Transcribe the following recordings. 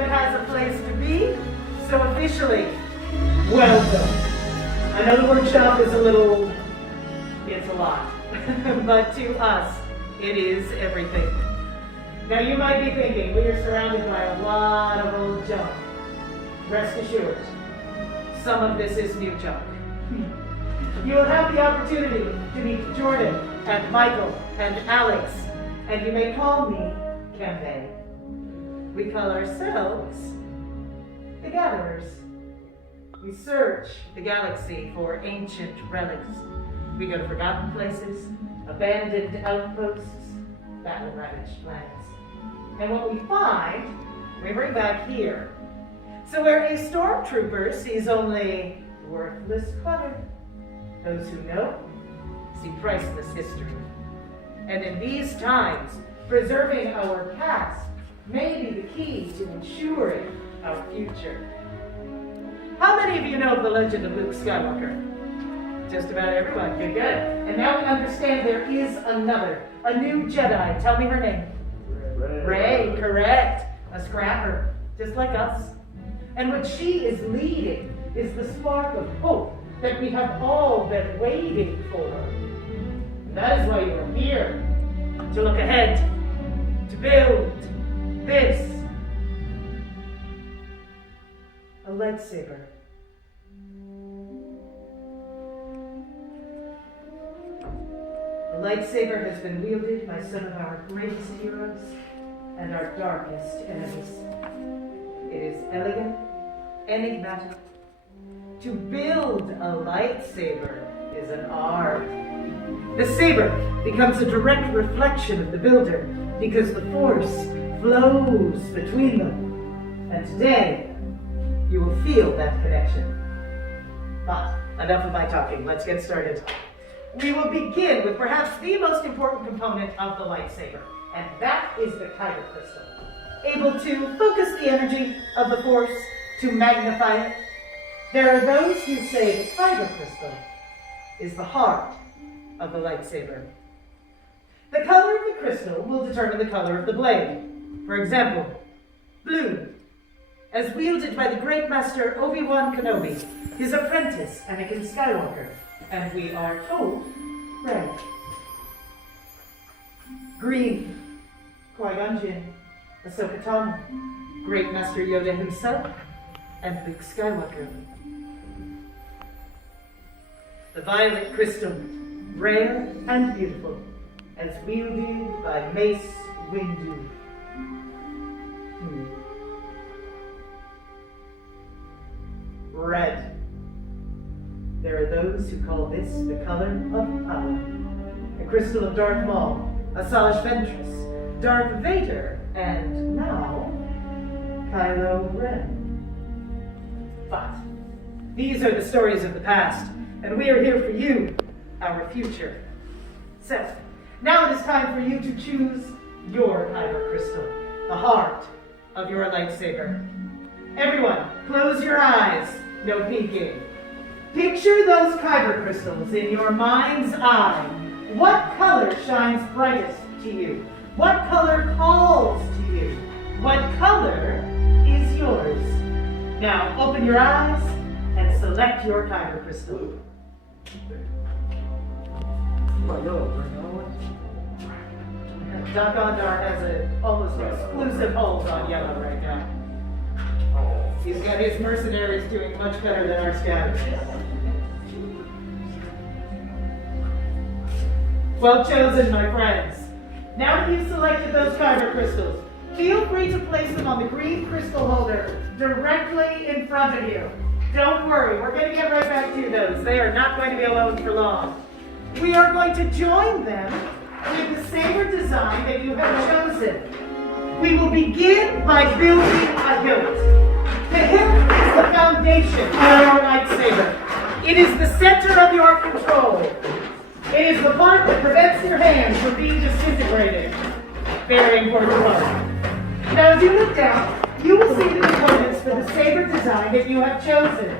everyone has a place to be, so officially, welcome. I know the workshop is it's a lot, but to us, it is everything. Now you might be thinking, we are surrounded by a lot of old junk. Rest assured, some of this is new junk. You will have the opportunity to meet Jordan and Michael and Alex, and you may call me Kembe. We call ourselves the Gatherers. We search the galaxy for ancient relics. We go to forgotten places, abandoned outposts, battle-ravaged planets. And what we find, we bring back here. So where a stormtrooper sees only worthless clutter, those who know see priceless history. And in these times, preserving our past may be the key to ensuring our future. How many of you know the legend of Luke Skywalker? Just about everyone. Good, good. And now we understand there is another, a new Jedi. Tell me her name. Rey, correct. A scrapper, just like us. And what she is leading is the spark of hope that we have all been waiting for. And that is why you are here, to look ahead, to build this. A lightsaber. A lightsaber has been wielded by some of our greatest heroes and our darkest enemies. It is elegant, enigmatic. To build a lightsaber is an art. The saber becomes a direct reflection of the builder because the force flows between them. And today, you will feel that connection. But enough of my talking, let's get started. We will begin with perhaps the most important component of the lightsaber, and that is the kyber crystal. Able to focus the energy of the force, to magnify it. There are those who say the kyber crystal is the heart of the lightsaber. The color of the crystal will determine the color of the blade. For example, blue, as wielded by the great master Obi-Wan Kenobi, his apprentice Anakin Skywalker, and we are told, red. Green, Qui-Gon Jinn, Ahsoka Tano, great master Yoda himself, and Luke Skywalker. The violet crystal, rare and beautiful, as wielded by Mace Windu. Red. There are those who call this the color of power. The crystal of Darth Maul, Asajj Ventress, Darth Vader, and now, Kylo Ren. But these are the stories of the past, and we are here for you, our future. So, now it is time for you to choose your kyber crystal, the heart of your lightsaber. Everyone, close your eyes, no peeking. Picture those kyber crystals in your mind's eye. What color shines brightest to you? What color calls to you? What color is yours? Now open your eyes and select your kyber crystal. Doc Ondar has an almost exclusive hold on yellow right now. He's got his mercenaries doing much better than our scavengers. Well chosen, my friends. Now that you've selected those kyber crystals, feel free to place them on the green crystal holder directly in front of you. Don't worry, we're going to get right back to those. They are not going to be alone for long. We are going to join them with the saber design that you have chosen. We will begin by building a hilt. The hilt is the foundation of your lightsaber. It is the center of your control. It is the part that prevents your hands from being disintegrated. Very important part. Now as you look down, you will see the components for the saber design that you have chosen.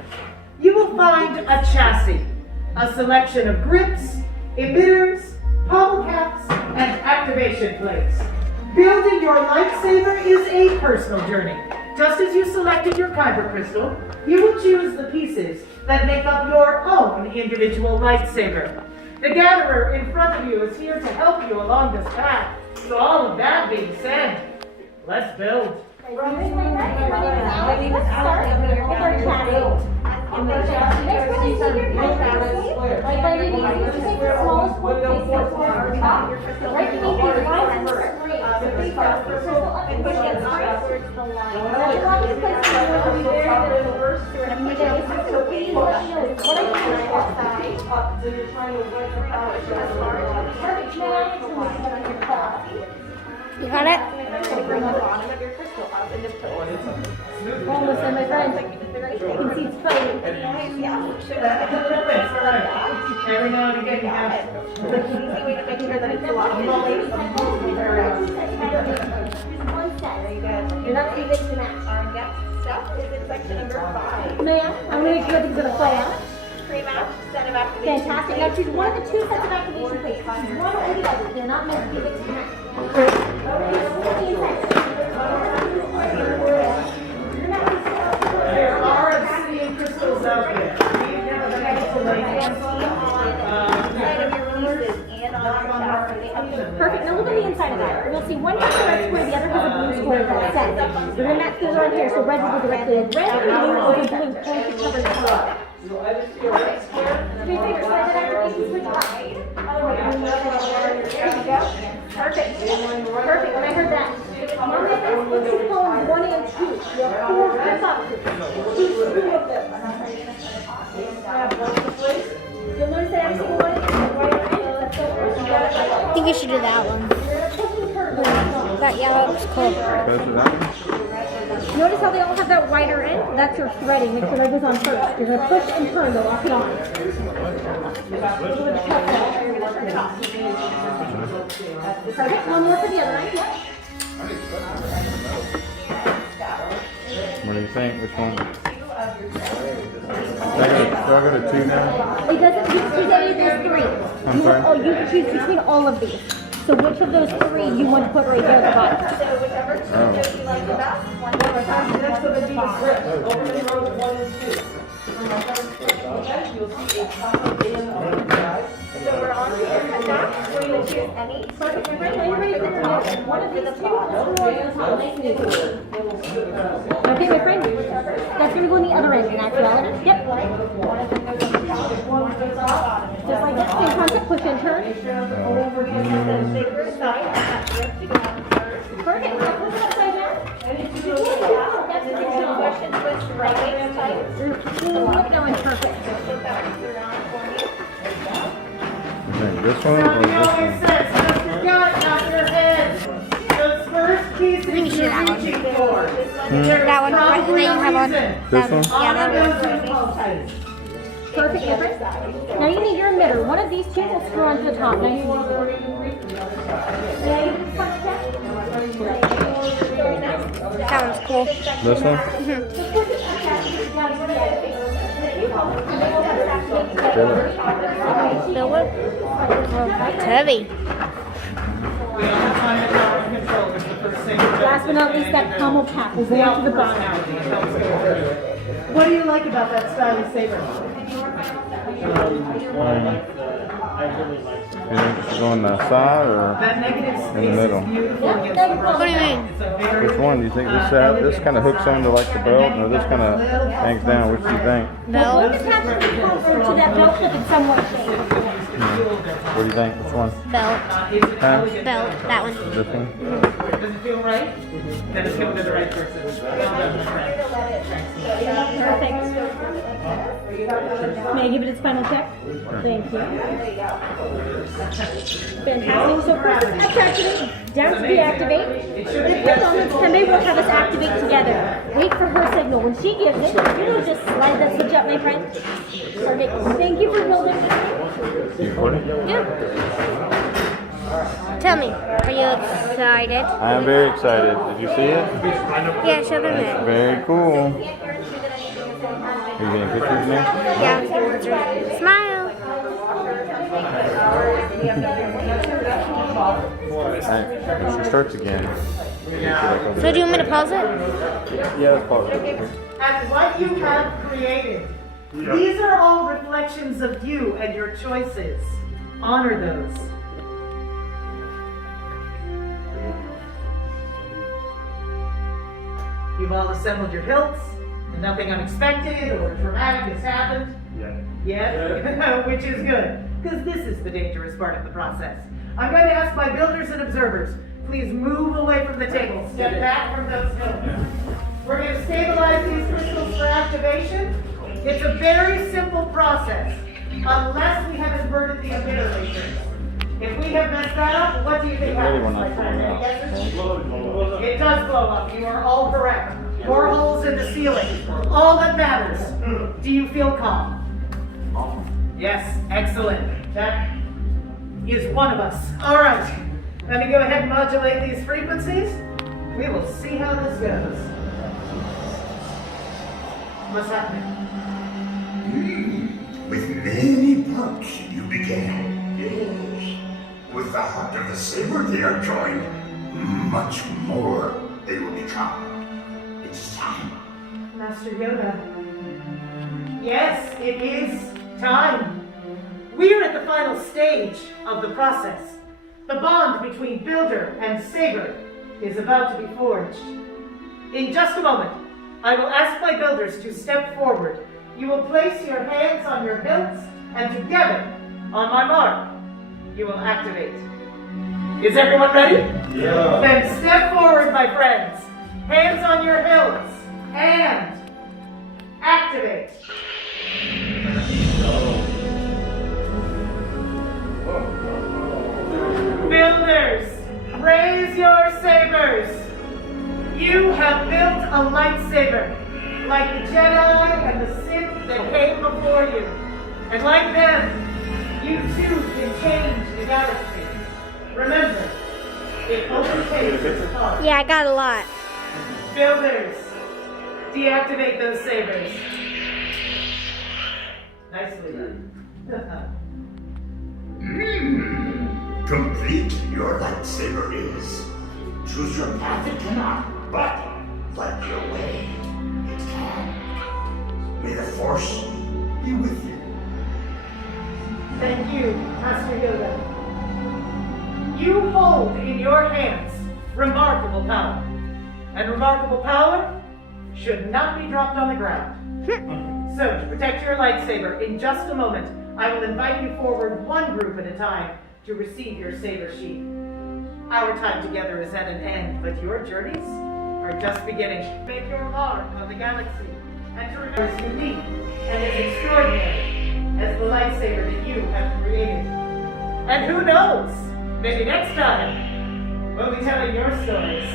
You will find a chassis, a selection of grips, emitters, pommel caps, and activation plates. Building your lightsaber is a personal journey. just as you selected your kyber crystal, you will choose the pieces that make up your own individual lightsaber. The gatherer in front of you is here to help you along this path. So all of that being said, let's build. You got it? Almost, and my friends, you can see it's funny. Every now and again you have Easy way to make sure that it's lockable. You're not even to match. Our next step is in section number 5. Ma'am, I'm going to make sure things are going to play out. Pre-match set of activation. Fantastic. Now choose one of the 2 sets of activation plates. Choose one or the other. They're not meant to be mixed and matched. There are obsidian crystals out there. We've never been able to lay hands on them. Perfect. Now look on the inside of that. You'll see one has a red square, the other has a blue square that says. We're going to match those on here, so red will go directly in red, and blue will be blue, going to cover the color. Three fingers, slide that activation switch up. There you go. Perfect. Perfect. When I heard that. Now we have this column 1 and 2. You have 4 press options. Choose 2 of them. You'll notice that every single one is right hand. I think we should do that one. That yellow looks cool. Notice how they all have that wider end? That's your threading. Make sure that goes on first. You're going to push and turn to lock it on. Perfect. One more for the other end. What do you think? Which one? Do I go to 2 now? It doesn't, you can choose any of those 3. I'm sorry? Oh, you can choose between all of these. So which of those 3 you want to put right there at the bottom? So whichever two you like the best, one more time. That's what the deep grip. Open the rows 1 and 2. You'll see a couple in on the side. So we're on to your attack. We're going to choose any. Perfect. You're ready. Are you ready for the next one of these 2? Okay, my friend. That's going to go on the other end in actuality. Yep. Just like that. Same concept. Push and turn. Perfect. Now push it upside down. Going perfect. This one or Something this always one? says, just your gut, not your head. The first piece think you is should you're that one. reaching for. That one, Probably that you have on. reason. This one? Yeah, that one. Perfect. Perfect. Now you need your emitter. One of these 2 will screw onto the top. Now you That one's cool. This one? Feel it. Feel it? Oh, that's heavy. We all have time to power control is the first thing. Last but not least, that pommel cap will go onto the bottom. What do you like about that stylish saber? You think it should go on the side or That negative space in the middle? is beautiful against What the What do you mean? It's a very Which one do you think? This kind of hooks onto like the belt, or this kind of hangs down? Which do you think? Now, Belt? both attach the cover to that belt clip in somewhat shape. What do you think? Which one? Belt. It's an Huh? elegant Belt. That one. This one? Does it feel right? Then it's given to the right person. Well done, my friend. Perfect. May I give it its final check? Thank you. Fantastic. So first it's activate, down to deactivate. In a few moments, Tembe will have us activate together. Wait for her signal. When she gives it, you'll just slide that switch up, my friend. Perfect. Thank you for building. Yeah. Tell me, are you excited? I am very excited. Did you see it? Yeah, show them It's it. very cool. Are you getting pictures now? Yeah, smile. Alright, she starts again. So do you want me to pause it? Yeah, let's pause it. And what you have created, these are all reflections of you and your choices. Honor those. You've all assembled your hilts, and nothing unexpected or dramatic has happened. Yes, which is good, because this is the dangerous part of the process. I'm going to ask my builders and observers, please move away from the table. Step back from those hilts. We're going to stabilize these crystals for activation. It's a very simple process, unless we have inverted the emitter matrix. If we have messed that up, what do you think happens, my friend? Any guesses? It does blow up. You are all correct. More holes in the ceiling. All that matters. Do you feel calm? Yes, excellent. That is one of us. All right. Let me go ahead and modulate these frequencies. We will see how this goes. What's happening? With many perks you began. Yes. With the heart of the saber they are joined, much more they will become. It's time. Master Yoda. Yes, it is time. We're at the final stage of the process. The bond between builder and saber is about to be forged. In just a moment, I will ask my builders to step forward. You will place your hands on your hilts, and together, on my mark, you will activate. Is everyone ready? Yeah. Then step forward, my friends. Hands on your hilts, and activate. Builders, raise your sabers. You have built a lightsaber, like the Jedi and the Sith that came before you. And like them, you too can change the galaxy. Remember, it only takes a thought. Yeah, I got a lot. Builders, deactivate those sabers. Nicely done. Complete your lightsaber is. Choose your path it cannot, but light your way it can. May the Force be with you. Thank you, Master Yoda. You hold in your hands remarkable power. And remarkable power should not be dropped on the ground. So, to protect your lightsaber, in just a moment, I will invite you forward one group at a time to receive your saber sheath. Our time together is at an end, but your journeys are just beginning. Make your mark on the galaxy, and to remember as unique and as extraordinary as the lightsaber that you have created. And who knows, maybe next time, we'll be telling your stories.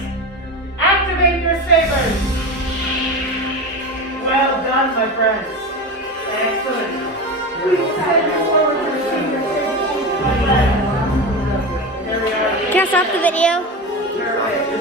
Activate your sabers! Well done, my friends. Excellent. We will send you forward to receive your saber sheath, my friends. There we are. Can I stop the video? Perfect.